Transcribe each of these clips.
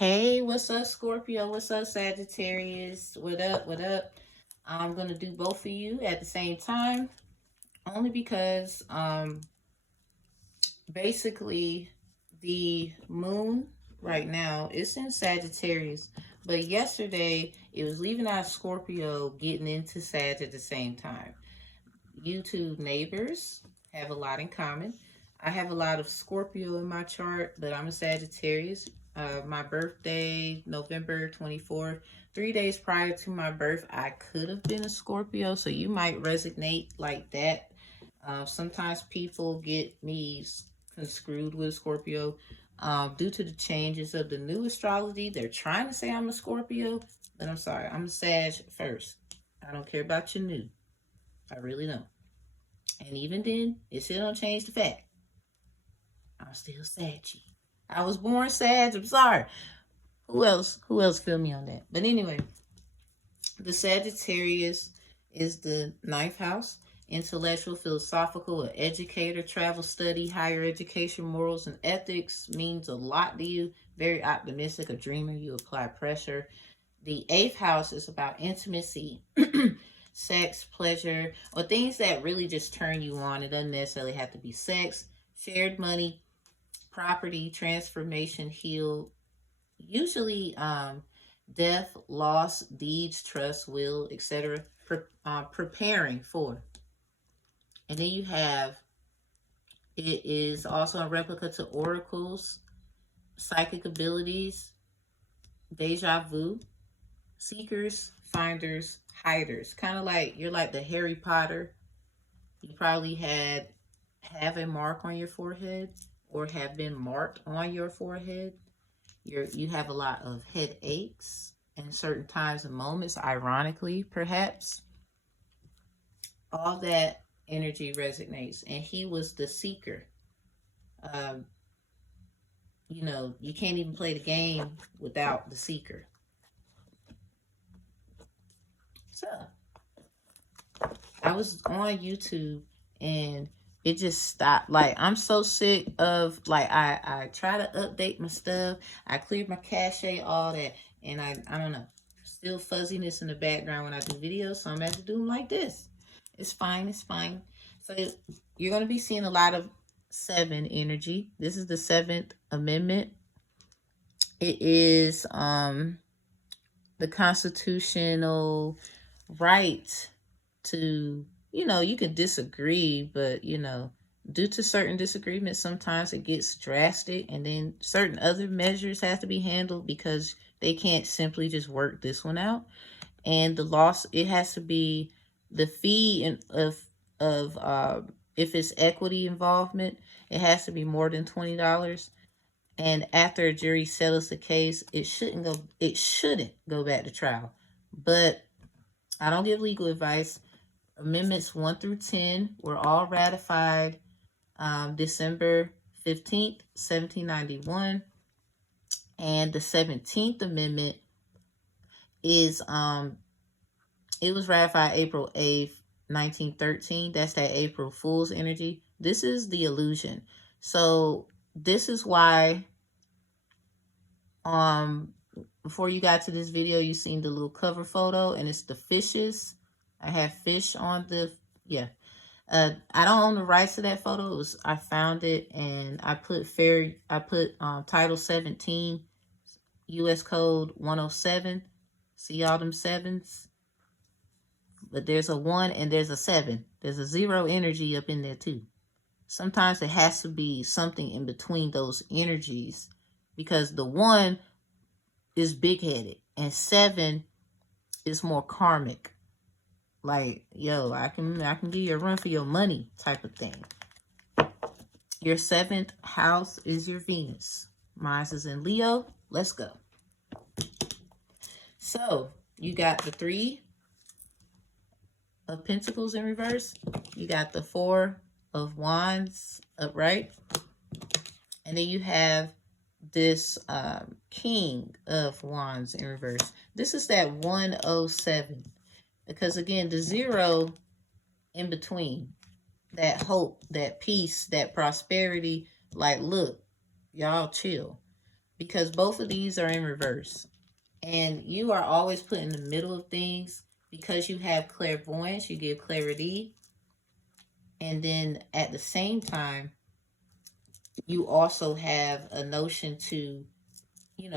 Hey, what's up, Scorpio? What's up, Sagittarius? What up? What up? I'm gonna do both of you at the same time, only because basically the moon right now is in Sagittarius, but yesterday it was leaving out Scorpio, getting into Sag at the same time. YouTube neighbors have a lot in common. I have a lot of Scorpio in my chart, but I'm a Sagittarius. My birthday, November 24th. 3 days prior to my birth, I could have been a Scorpio, so you might resonate like that. Sometimes people get me conscrewed with Scorpio due to the changes of the new astrology. They're trying to say I'm a Scorpio, but I'm sorry, I'm a Sag first. I don't care about your new. I really don't. And even then, it still don't change the fact I'm still Saggy. I was born Sag. I'm sorry. Who else? Who else feel me on that? But anyway, the Sagittarius is the ninth house. Intellectual, philosophical, an educator, travel, study, higher education, morals, and ethics means a lot to you. Very optimistic, a dreamer. You apply pressure. The eighth house is about intimacy, sex, pleasure, or things that really just turn you on. It doesn't necessarily have to be sex. Shared money, property, transformation, heal. Usually, death, loss, deeds, trust, will, etc. Preparing for. And then you have, it is also a replica to oracles, psychic abilities, deja vu, seekers, finders, hiders. Kind of like you're like the Harry Potter. You probably have a mark on your forehead or have been marked on your forehead. You have a lot of headaches in certain times and moments, ironically, perhaps. All that energy resonates. And he was the seeker. You can't even play the game without the seeker. So I was on YouTube and it just stopped. Like, I'm so sick of, like, I try to update my stuff. I cleared my cache, all that. And I don't know. Still fuzziness in the background when I do videos. So I'm going to have to do them like this. It's fine. It's fine. So you're going to be seeing a lot of 7 energy. This is the 7th amendment. It is the constitutional right to, you can disagree, but, due to certain disagreements, sometimes it gets drastic, and then certain other measures have to be handled because they can't simply just work this one out. And the loss, it has to be the fee of if it's equity involvement, it has to be more than $20. And after a jury settles the case, it shouldn't go back to trial. But I don't give legal advice. Amendments 1 through 10 were all ratified December 15th, 1791. And the 17th Amendment is it was ratified April 8th, 1913. That's that April Fool's energy. This is the illusion. So this is why before you got to this video, you seen the little cover photo, and it's the fishes. I have fish on the, I don't own the rights to that photo. I found it, and I put Title 17, U.S. Code 107. See all them 7s? But there's a 1 and there's a 7. There's a 0 energy up in there too. Sometimes it has to be something in between those energies, because the 1 is big-headed and 7 is more karmic. Like, yo, I can give you a run for your money type of thing. Your 7th house is your Venus. Mine is in Leo. Let's go. So you got the 3 of Pentacles in reverse. You got the 4 of Wands upright. And then you have this King of Wands in reverse. This is that 107. Because again, the 0 in between, that hope, that peace, that prosperity, like, look, y'all chill. because both of these are in reverse. And you are always put in the middle of things because you have clairvoyance, you give clarity. And then at the same time, you also have a notion to,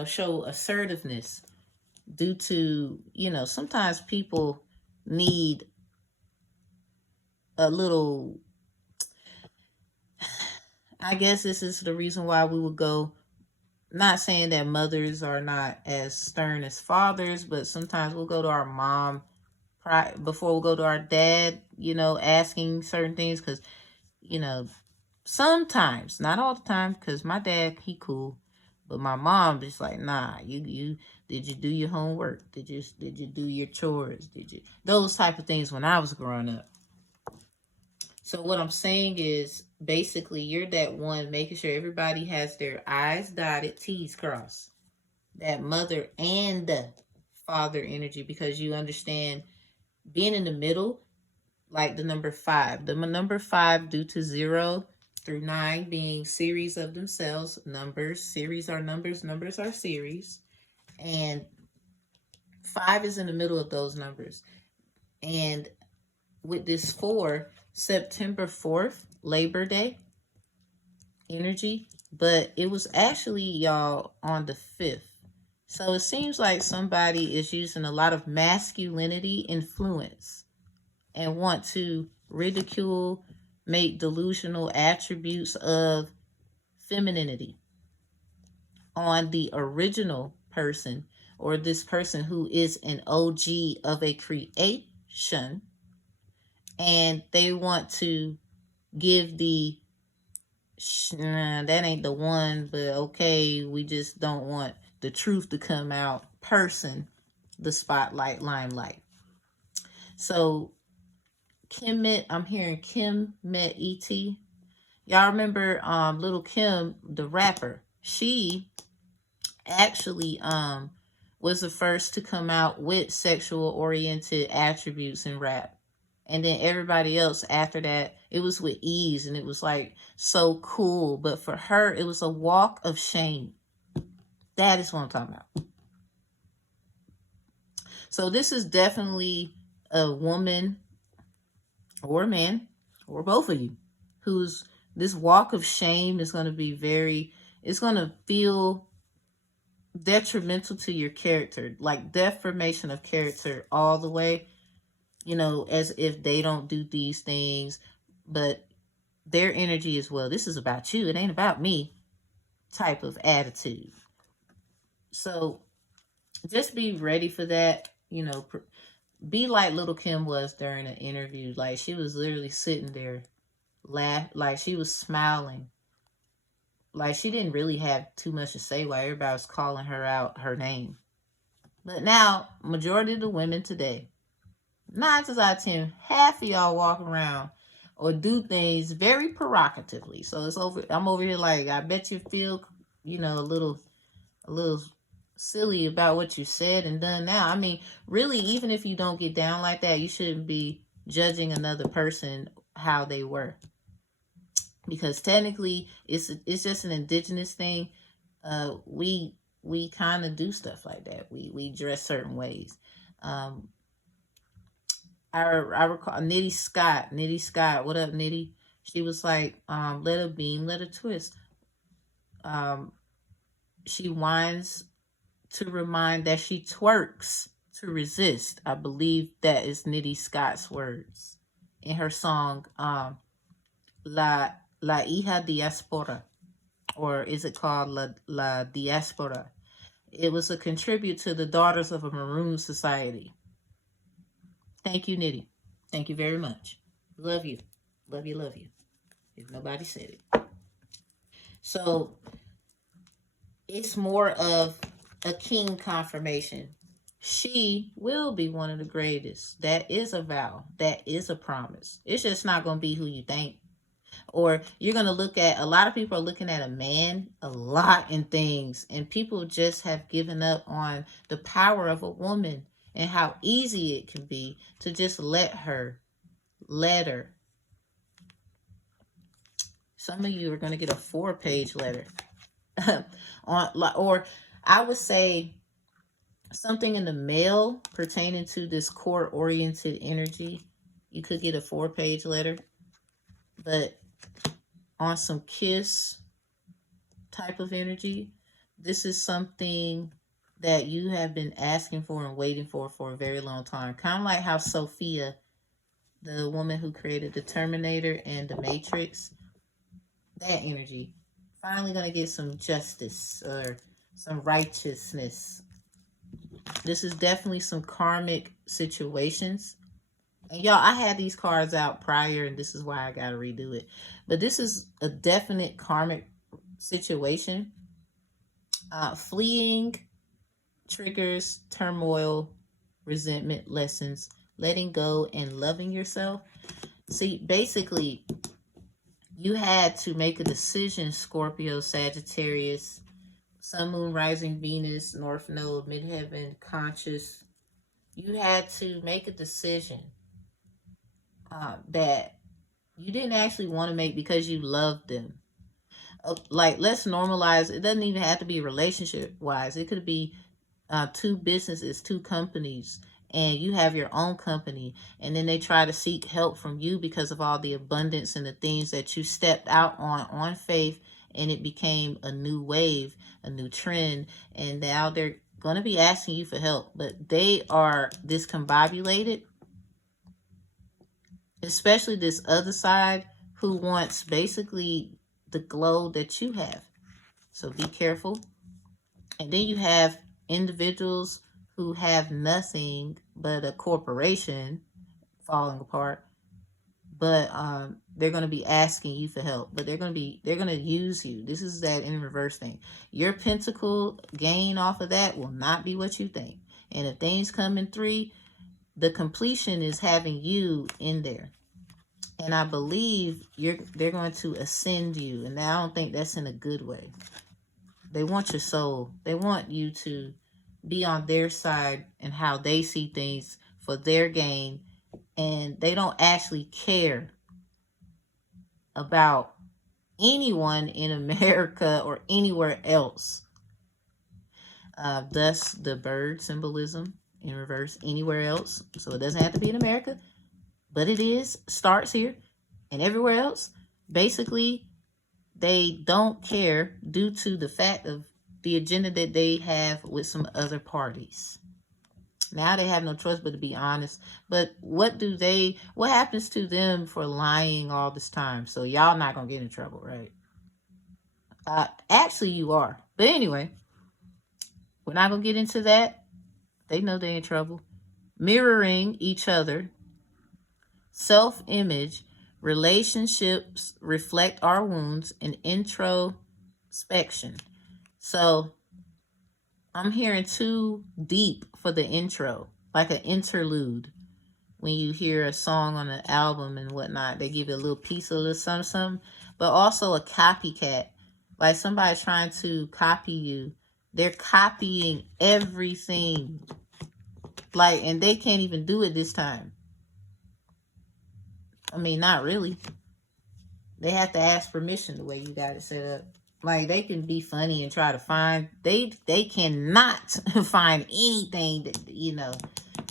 show assertiveness due to, sometimes people need a little, I guess this is the reason why we would go, not saying that mothers are not as stern as fathers, but sometimes we'll go to our mom before we go to our dad, asking certain things, because, sometimes, not all the time, because my dad, he cool, but my mom just like, nah, you did you do your homework? Did you do your chores? Those type of things when I was growing up. So what I'm saying is, basically, you're that one making sure everybody has their I's dotted, T's crossed. That mother and father energy, because you understand being in the middle, like the number 5. The number 5, due to 0 through 9 being series of themselves. Numbers, series are numbers, numbers are series. And 5 is in the middle of those numbers. And with this 4, September 4th, Labor Day energy, but it was actually, y'all, on the 5th. So it seems like somebody is using a lot of masculinity influence and want to ridicule, make delusional attributes of femininity on the original person, or this person who is an OG of a creation, and they want to give the that ain't the one, but okay, we just don't want the truth to come out person the spotlight, limelight. So Kim Met, I'm hearing Kim Met ET. Y'all remember Little Kim, the rapper? She actually was the first to come out with sexual oriented attributes in rap. And then everybody else after that, it was with ease, and it was like so cool. But for her, it was a walk of shame. That is what I'm talking about. So this is definitely a woman or a man, or both of you, who's this walk of shame is going to be it's going to feel detrimental to your character, like deformation of character all the way, as if they don't do these things, but their energy is, well, this is about you, it ain't about me, type of attitude. So just be ready for that, be like Little Kim was during an interview. Like, she was literally sitting there, like she was smiling. Like, she didn't really have too much to say while everybody was calling her out her name. But now, majority of the women today, 9 times out of 10, half of y'all walk around or do things very provocatively. So I'm over here like, I bet you feel, a little silly about what you said and done now. I mean, really, even if you don't get down like that, you shouldn't be judging another person how they were. Because technically, it's just an indigenous thing. We kind of do stuff like that. We dress certain ways. I recall Nitty Scott. What up, Nitty? She was like, let her beam, let her twist. She whines to remind that she twerks to resist. I believe that is Nitty Scott's words in her song, La Hija Diaspora, or is it called La Diaspora? It was a contribute to the Daughters of a Maroon Society. Thank you, Nitty. Thank you very much. Love you. Love you, love you. If nobody said it. So it's more of a king confirmation. She will be one of the greatest. That is a vow. That is a promise. It's just not going to be who you think. Or you're going to look at, a lot of people are looking at a man a lot in things, and people just have given up on the power of a woman and how easy it can be to just let her. Some of you are going to get a 4-page letter. or I would say something in the mail pertaining to this court-oriented energy. You could get a 4-page letter, but on some kiss type of energy, this is something that you have been asking for and waiting for a very long time. Kind of like how Sophia, the woman who created the Terminator and the Matrix, that energy, finally gonna get some justice or some righteousness. This is definitely some karmic situations. And y'all, I had these cards out prior, and this is why I gotta redo it. But this is a definite karmic situation. Fleeing triggers turmoil, resentment, lessons, letting go, and loving yourself. See, basically, you had to make a decision, Scorpio, Sagittarius, Sun, Moon, Rising, Venus, North Node, Midheaven, Conscious. You had to make a decision that you didn't actually want to make because you loved them. Like, let's normalize. It doesn't even have to be relationship wise. It could be 2 businesses, 2 companies, and you have your own company, and then they try to seek help from you because of all the abundance and the things that you stepped out on faith, and it became a new wave, a new trend, and now they're going to be asking you for help, but they are discombobulated, especially this other side who wants basically the glow that you have. So be careful. And then you have individuals who have nothing but a corporation falling apart, but they're going to be asking you for help, but they're going to use you. This is that in reverse thing. Your pentacle gain off of that will not be what you think. And if things come in 3, the completion is having you in there. And I believe they're going to ascend you, and I don't think that's in a good way. They want your soul. They want you to be on their side and how they see things for their gain. And they don't actually care about anyone in America or anywhere else. Thus, the bird symbolism in reverse, anywhere else. So it doesn't have to be in America, but it starts here and everywhere else. Basically, they don't care due to the fact of the agenda that they have with some other parties. Now they have no choice but to be honest. But what happens to them for lying all this time? So y'all not going to get in trouble, right? Actually, you are. But anyway, we're not going to get into that. They know they're in trouble. Mirroring each other. Self-image. Relationships reflect our wounds, and introspection. So I'm hearing too deep for the intro, like an interlude. When you hear a song on an album and whatnot, they give you a little piece of a little something, but also a copycat. Like somebody trying to copy you. They're copying everything. Like, and they can't even do it this time. I mean, not really. They have to ask permission the way you got it set up. Like, they can be funny and try to find... They cannot find anything that,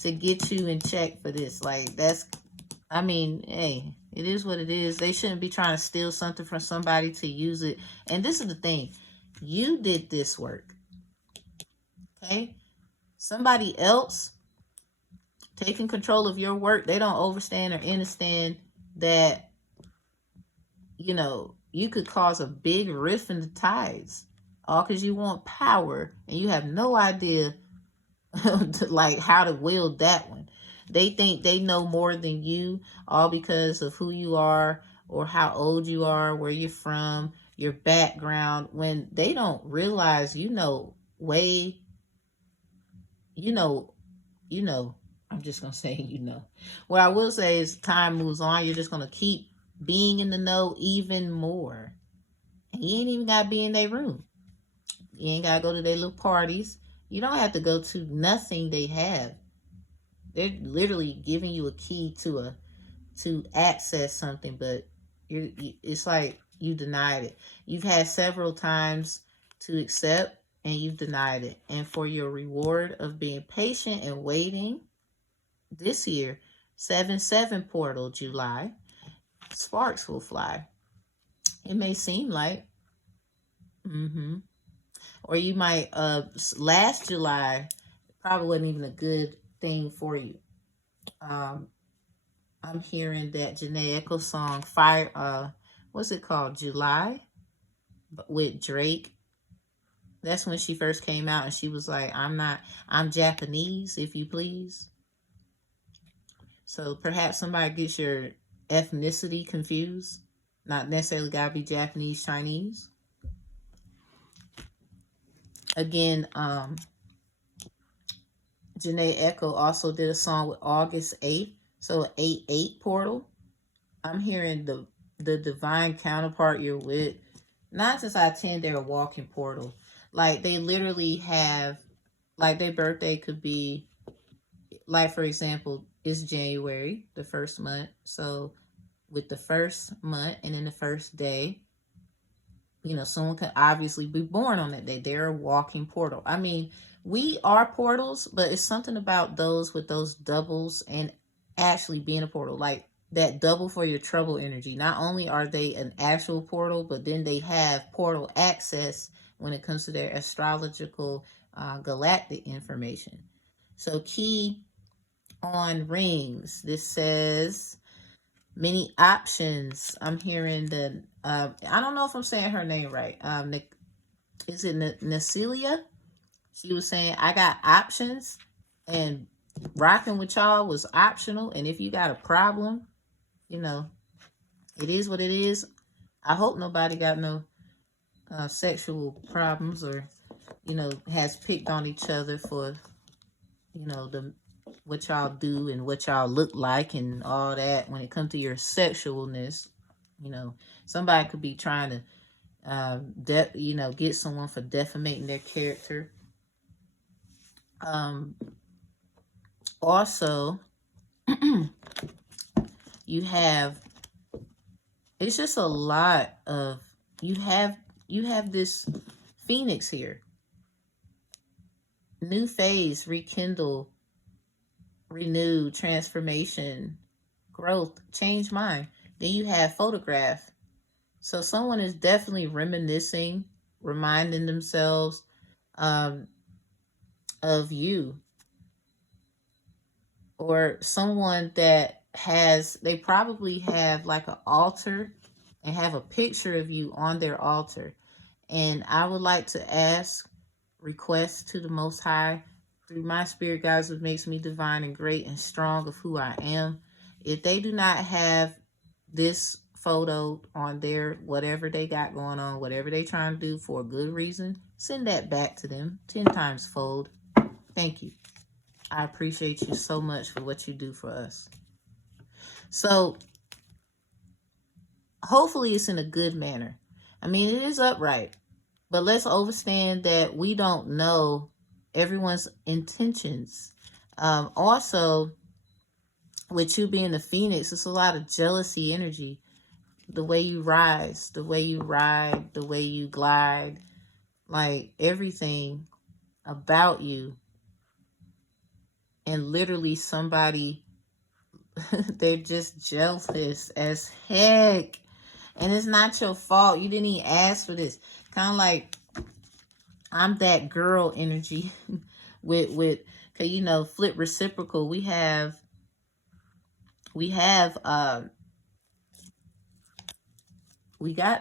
to get you in check for this. Like, that's... I mean, hey, it is what it is. They shouldn't be trying to steal something from somebody to use it. And this is the thing. You did this work. Okay? Somebody else taking control of your work, they don't understand or understand that, you could cause a big rift in the tides, all because you want power and you have no idea like how to wield that one. They think they know more than you, all because of who you are or how old you are, where you're from, your background, when they don't realize way, I'm just going to say, What I will say is time moves on. You're just going to keep being in the know even more. And you ain't even got to be in their room. You ain't got to go to their little parties. You don't have to go to nothing they have. They're literally giving you a key to access something, but it's like you denied it. You've had several times to accept, and you've denied it. And for your reward of being patient and waiting this year, 7/7 portal, July, sparks will fly. It may seem like, or you might, last July probably wasn't even a good thing for you. I'm hearing that Janae Echo song, Fire, what's it called? July, with Drake. That's when she first came out, and she was like, I'm Japanese, if you please. So perhaps somebody gets your ethnicity confused. Not necessarily gotta be Japanese, Chinese. Again, Janae Echo also did a song with August 8th. So 8/8 portal. I'm hearing the divine counterpart you're with. 9 since I 10, they're a walking portal. Like, they literally have, like, their birthday could be, like, for example, it's January, the first month. So with the first month and then the first day, you know, someone could obviously be born on that day. They're a walking portal. I mean, we are portals, but it's something about those with those doubles and actually being a portal. Like, that double for your trouble energy. Not only are they an actual portal, but then they have portal access when it comes to their astrological galactic information. So key on rings. This says many options. I'm hearing the, I don't know if I'm saying her name right. Is it Nasilia? She was saying, I got options, and rocking with y'all was optional. And if you got a problem, you know, it is what it is. I hope nobody got no sexual problems, or, you know, has picked on each other for, you know, what y'all do and what y'all look like and all that. When it comes to your sexualness, you know, somebody could be trying to you know, get someone for defamating their character. Also, you have, it's just a lot of, you have this Phoenix here. New phase, rekindle, renew, transformation, growth, change mind. Then you have photograph. So someone is definitely reminiscing, reminding themselves of you. Or someone that they probably have like an altar and have a picture of you on their altar. And I would like to ask, request to the Most High, through my spirit guides, which makes me divine and great and strong of who I am. If they do not have this photo on their whatever they got going on, whatever they trying to do for a good reason, send that back to them 10 times fold. Thank you. I appreciate you so much for what you do for us. So hopefully it's in a good manner. I mean, it is upright, but let's understand that we don't know everyone's intentions. Also, with you being the Phoenix, it's a lot of jealousy energy. The way you rise, the way you ride, the way you glide, like everything about you. And literally somebody, they're just jealous as heck. And it's not your fault. You didn't even ask for this. Kind of like, I'm that girl energy with, cause you know, flip reciprocal. We got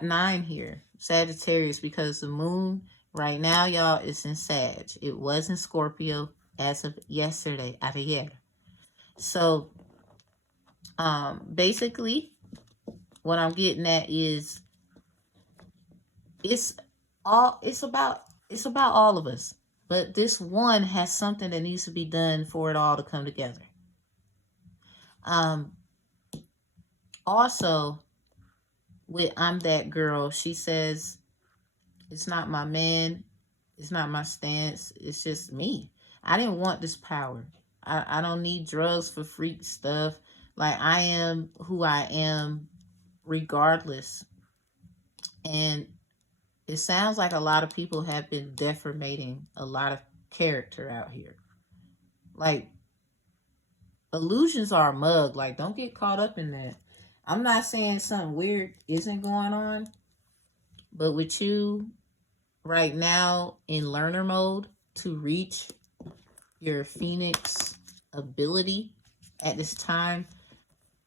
9 here, Sagittarius, because the moon right now, y'all, is in Sag. It was in Scorpio as of yesterday, ayer. So, basically, what I'm getting at is, it's about all of us. But this one has something that needs to be done for it all to come together. Also, with I'm that girl, she says, it's not my man, it's not my stance, it's just me. I didn't want this power. I don't need drugs for freak stuff. Like, I am who I am regardless. And It sounds like a lot of people have been deformating a lot of character out here. Like, illusions are a mug. Like, don't get caught up in that. I'm not saying something weird isn't going on, but with you right now in learner mode to reach your Phoenix ability at this time,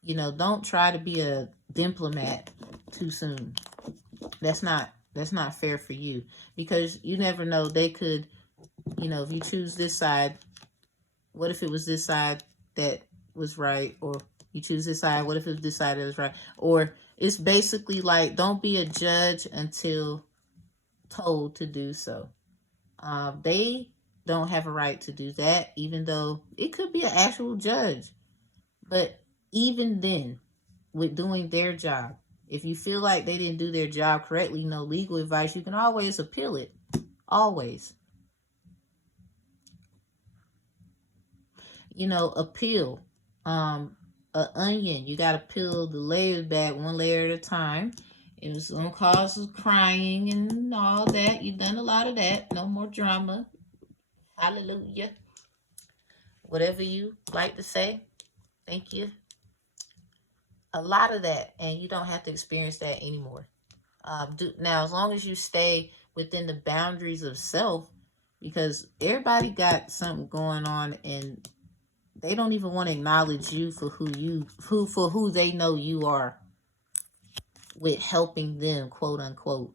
you know, don't try to be a diplomat too soon. That's not fair for you, because you never know. They could, you know, if you choose this side, what if it was this side that was right? Or you choose this side, what if it was this side that was right? Or it's basically like, don't be a judge until told to do so. They don't have a right to do that, even though it could be an actual judge. But even then, with doing their job, if you feel like they didn't do their job correctly, no legal advice, you can always appeal it. Always. You know, appeal. An onion, you got to peel the layers back one layer at a time. And it's going to cause crying and all that. You've done a lot of that. No more drama. Hallelujah. Whatever you like to say. Thank you. A lot of that. And you don't have to experience that anymore. Now, as long as you stay within the boundaries of self, because everybody got something going on and they don't even want to acknowledge you for who they know you are, with helping them, quote unquote.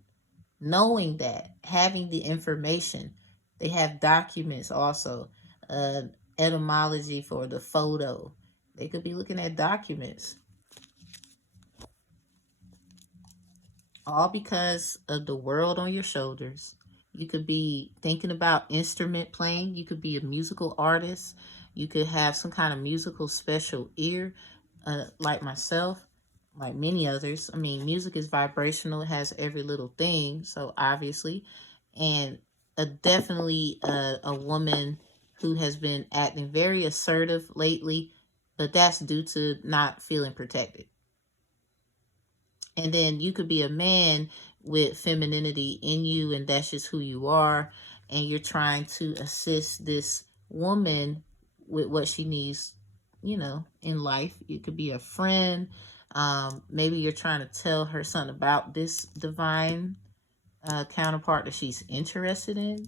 Knowing that, having the information, they have documents also, etymology for the photo. They could be looking at documents. All because of the world on your shoulders. You could be thinking about instrument playing. You could be a musical artist. You could have some kind of musical special ear, like myself, like many others. I mean, music is vibrational. It has every little thing. So obviously, and definitely a woman who has been acting very assertive lately, but that's due to not feeling protected. And then you could be a man with femininity in you, and that's just who you are. And you're trying to assist this woman with what she needs, you know, in life. You could be a friend. Maybe you're trying to tell her something about this divine counterpart that she's interested in.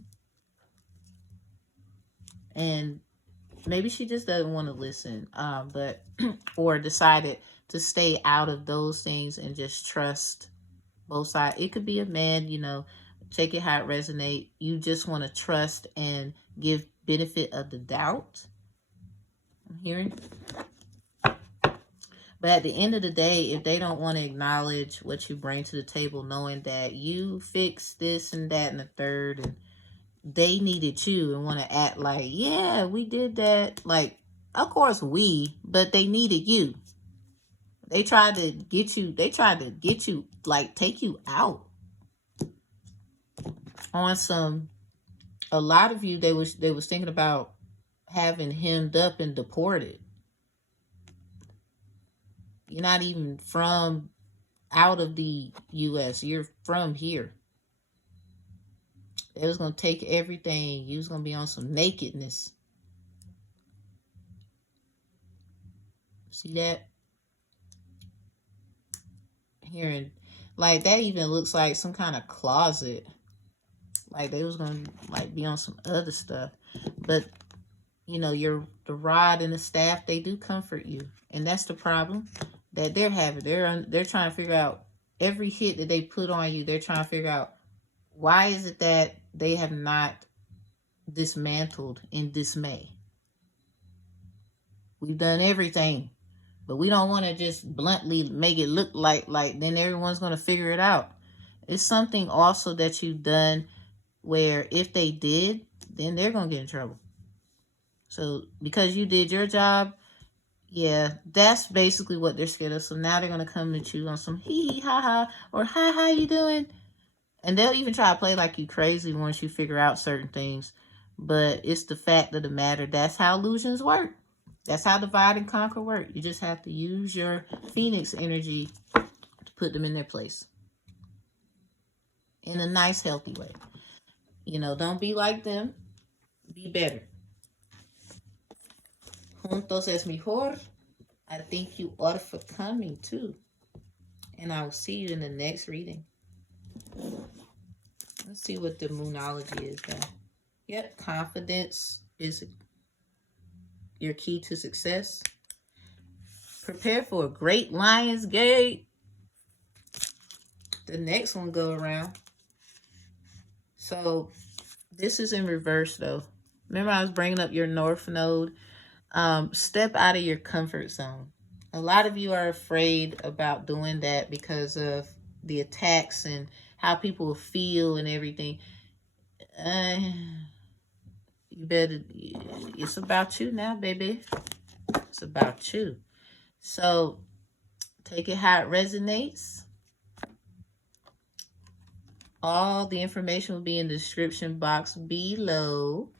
And maybe she just doesn't want to listen, but or decided to stay out of those things and just trust both sides. It could be a man, you know, take it how it resonates. You just want to trust and give benefit of the doubt. I'm hearing. But at the end of the day, if they don't want to acknowledge what you bring to the table, knowing that you fix this and that and the third, and they needed you and want to act like, yeah, we did that. Like, of course but they needed you. They tried to get you, like, take you out. On some, a lot of you, they was thinking about having hemmed up and deported. You're not even from out of the U.S. You're from here. They was going to take everything. You was going to be on some nakedness. See that? Hearing, like, that even looks like some kind of closet. Like, they was going to, like, be on some other stuff. But, you know, the rod and the staff, they do comfort you. And that's the problem that they're having. They're trying to figure out every hit that they put on you. They're trying to figure out, why is it that they have not dismantled in dismay? We've done everything, but we don't want to just bluntly make it look like then everyone's going to figure it out. It's something also that you've done where if they did, then they're going to get in trouble. So because you did your job, yeah, that's basically what they're scared of. So now they're going to come at you on some hee ha ha, or hi, how you doing? And they'll even try to play like you crazy once you figure out certain things. But it's the fact of the matter. That's how illusions work. That's how divide and conquer work. You just have to use your Phoenix energy to put them in their place. in a nice, healthy way. You know, don't be like them. Be better. Juntos es mejor. I thank you all for coming too. And I will see you in the next reading. Let's see what the moonology is then. Yep, confidence is your key to success. Prepare for a great Lion's Gate. The next one go around. So this is in reverse though. Remember I was bringing up your North Node. Step out of your comfort zone. A lot of you are afraid about doing that because of the attacks and how people feel and everything. You better, it's about you now, baby. It's about you. So take it how it resonates. All the information will be in the description box below.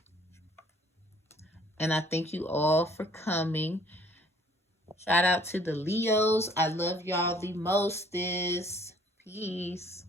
And I thank you all for coming. Shout out to the Leos. I love y'all the mostest. Peace.